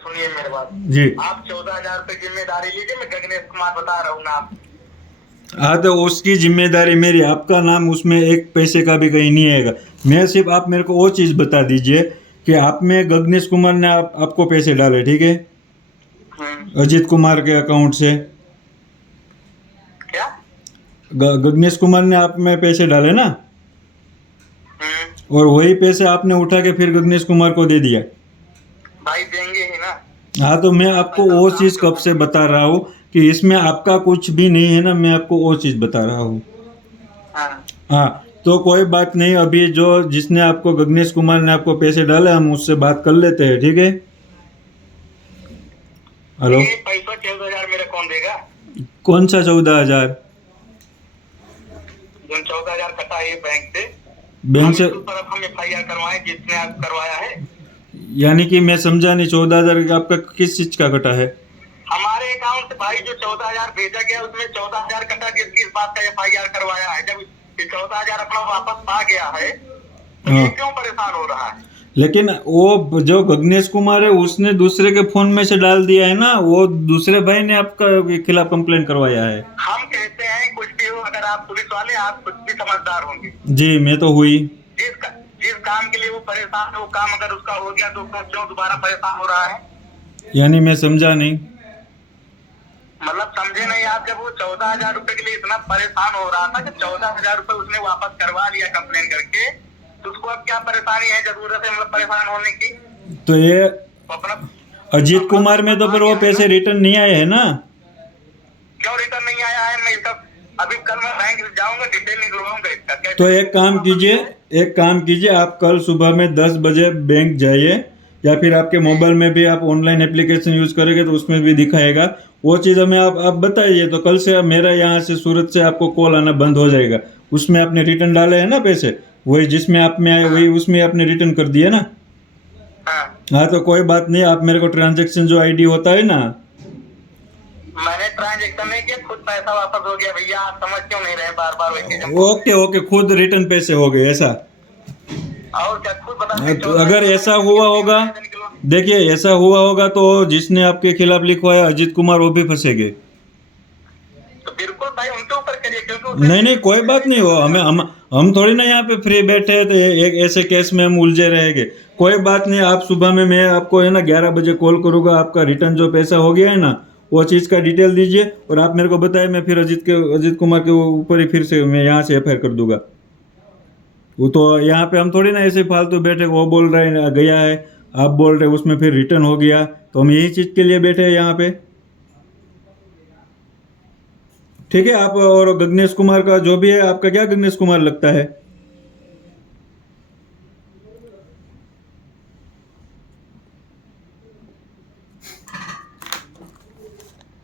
सुनिए मेरे बात। जी। आप 14,000 रुपए जिम्मेदारी लीजिए, मैं गगनेश कुमार बता रहा हूँ ना आप। हाँ तो उसकी जिम्मेदारी मेरी, आपका नाम उसमें एक पैसे का भी कहीं नहीं आएगा। मैं सिर्फ, आप मेरे को वो चीज़ बता दीजिए कि आप में गगनेश कुमार ने आपको पैसे डाले, ठीक है, हम्म। अजीत कुमार के अकाउंट से। क्या? गगनेश कुमार ने आप में पैसे डाले ना, हम्म। और वही पैसे आपने उठा के फिर गगनेश कुमार को दे दिया। भाई देंगे ही ना। हाँ तो मैं इतना आपको पैसा हम वो कहाँ चीज़ से कब से उठाएंगे? बता रहा हूँ कि इसमें आपका कुछ भी नहीं है ना, मैं आपको वो चीज़ बता रहा हूँ। हाँ। हाँ तो कोई बात नहीं, अभी जो जिसने आपको, गगनेश कुमार ने आपको पैसे डाले, हम उससे बात कर लेते हैं, ठीक है। हेलो। ये पैसा 14,000 मेरे कौन देगा? कौन सा 14,000? जो 14,000 कटा है ये बैंक से, बैंक हम से? इसके ऊपर हम FIR करवाए जिसने आप करवाया है। यानी कि मैं समझा नहीं, 14,000 आपका किस चीज का कटा है? हमारे अकाउंट से भाई जो 14,000 भेजा गया उसमें 14,000 कटा के किस बात का FIR करवाया है? जब ये 14,000 अपना वापस पा गया है तो ये हाँ क्यों परेशान हो रहा है? लेकिन वो जो गगनेश कुमार है उसने दूसरे के फोन में से डाल दिया है ना, वो दूसरे भाई ने आपका खिलाफ कंप्लेंट करवाया है। हम कहते हैं कुछ भी हो, अगर आप पुलिस वाले आप कुछ भी समझदार होंगे। जी मैं तो हुई। जिस जिस काम के लिए वो परेशान है वो काम अगर उसका हो गया तो उसको क्यों दोबारा परेशान हो रहा है? यानी मैं समझा नहीं। मतलब समझे नहीं आप? जब वो 14,000 रुपए के लिए इतना परेशान हो रहा था कि 14,000 रुपए उसने वापस करवा लिया कंप्लेन करके, तो उसको अब क्या परेशानी है, जरूरत है मतलब परेशान होने की? तो ये वो अपना अजीत अपना कुमार में पैसा तो पा फिर वो गया है पैसे ना। रिटर्न नहीं आए हैं ना। क्यों रिटर्न नहीं आया है? मैं इसका अभी कल मैं बैंक जाऊंगा, डिटेल निकलवाऊंगा इसका। तो कैसे एक काम वापस कीजिए, गया है? एक काम कीजिए, आप कल सुबह में 10 बजे बैंक जाइए, या फिर आपके मोबाइल में भी आप ऑनलाइन एप्लीकेशन यूज़ करेंगे तो उसमें भी दिखाएगा। वो चीज़ हमें आप बताइए, तो कल से मेरा यहाँ से सूरत से आपको कॉल आना बंद हो जाएगा। उसमें आपने रिटर्न डाले हैं ना पैसे, वही जिसमें आप में आए हाँ वही उसमें आपने रिटर्न कर दिए ना। हाँ। हाँ तो कोई बात नहीं, आप मेरे को ट्रांजैक्शन जो आईडी होता है ना। मैंने ट्रांजेक्शन नहीं किया, खुद पैसा वापस हो गया भैया। आप समझ क्यों नहीं रहे बार बार वैसे हमको? ओके ओके, खुद रिटर्न पैसे हो गए ऐसा? और क्या खुद बता हाँ, दें? तो 14,000 अगर रुपए ऐसा निकल हुआ के होगा, दिए, निकलवा। देखिए ऐसा हुआ होगा तो जिसने आपके खिलाफ लिखवाया अजीत कुमार, वो भी फंसेंगे। तो बिल्कुल भाई उनके ऊपर करिए, क्योंकि उसने नहीं नहीं कोई बात नहीं, हो हमें, हम थोड़ी ना यहाँ पे फ्री बैठे हैं तो एक ऐसे केस में हम उलझे रहेंगे। कोई बात नहीं, आप सुबह में, मैं आपको है ना 11 बजे कॉल करूंगा, आपका रिटर्न जो पैसा हो गया है ना, वो चीज़ का डिटेल दीजिए और आप मेरे को बताइए, मैं फिर अजीत कुमार के ऊपर ही फिर से मैं यहाँ से FIR कर दूंगा। वो तो यहाँ पे हम थोड़ी ना ऐसे फालतू बैठे, वो बोल रहे हैं गया है, आप बोल रहे हैं उसमें फिर रिटर्न हो गया, तो हम यही चीज़ के लिए बैठे हैं यहाँ पे। ठीक है, आप और गगनेश कुमार का जो भी है, आपका क्या गगनेश कुमार लगता है?